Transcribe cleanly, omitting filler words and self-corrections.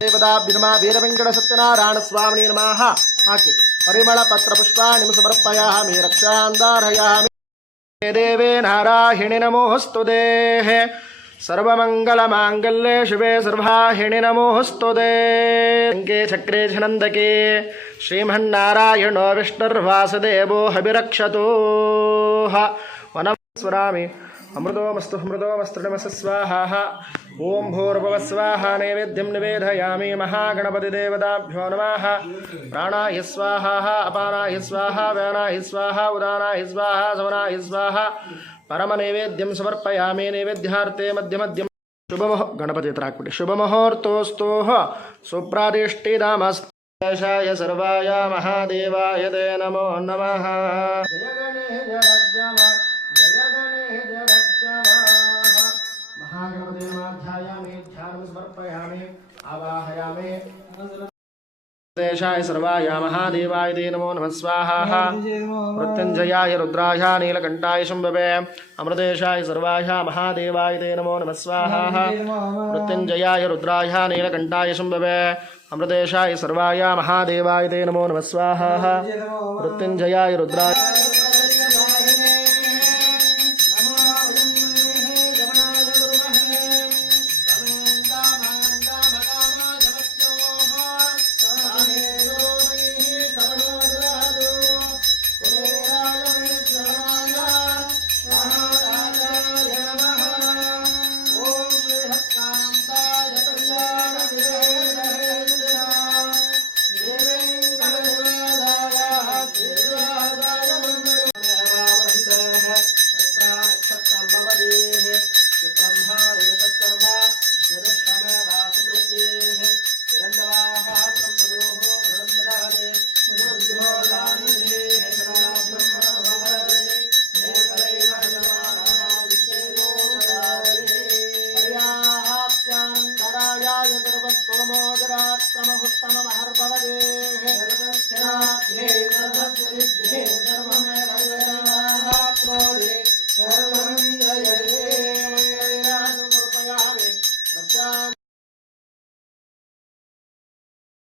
देवदाभ्युमा वीरवेंकट सत्यनारायण स्वामिने नमः। आके परिमल पत्र पुष्पाणि समर्पयामि रक्षान्धारयामि। देवे नारायणि नमोऽस्तुते सर्वमंगलमांगल्ये शिवे सर्वाहिणि नमोऽस्तुते। अंके चक्रे झनन्दके श्रीमन्नारायणो विष्णुर्वासुदेवो हविरक्षतु वनं स्वरामि। अमृतोमस्तु नमः स्वाहा। ओं भूर्भुवः स्वाहा। नैवेद्यं निवेदयामि महागणपतिदेवताभ्यो नमः। प्राणाय स्वाहा अपानाय स्वाहा व्यानाय स्वाहा उदानाय स्वाहा समनाय स्वाहा। परमनैवेद्यं समर्पयामि। नैवेद्यार्थे मध्यमध्यं गणपति त्राक्कुटि शुभमुहूर्तोऽस्तु सुप्रादिष्टिदामस्तु। देशाय सर्वाय महादेवाय ते नमो नमः। जय गणेश रक्षम जय गणेश रक्षम। महागणपतिमाध्यायामि ध्यानं समर्पयामि आवाहयामि। देशाय सर्वाय महादेवाय ते नमो नमः स्वाहा। मृत्युंजयाय रुद्राय नीलकंठाय शंभवे। अमृतेशाय सर्वाय महादेवाय ते नमो नमः स्वाहा। मृत्युंजयाय रुद्राय नीलकंठाय शंभवे। अमृतेशाय सर्वाय महादेवाय ते नमो नमः स्वाहा। मृत्युंजयाय रुद्राय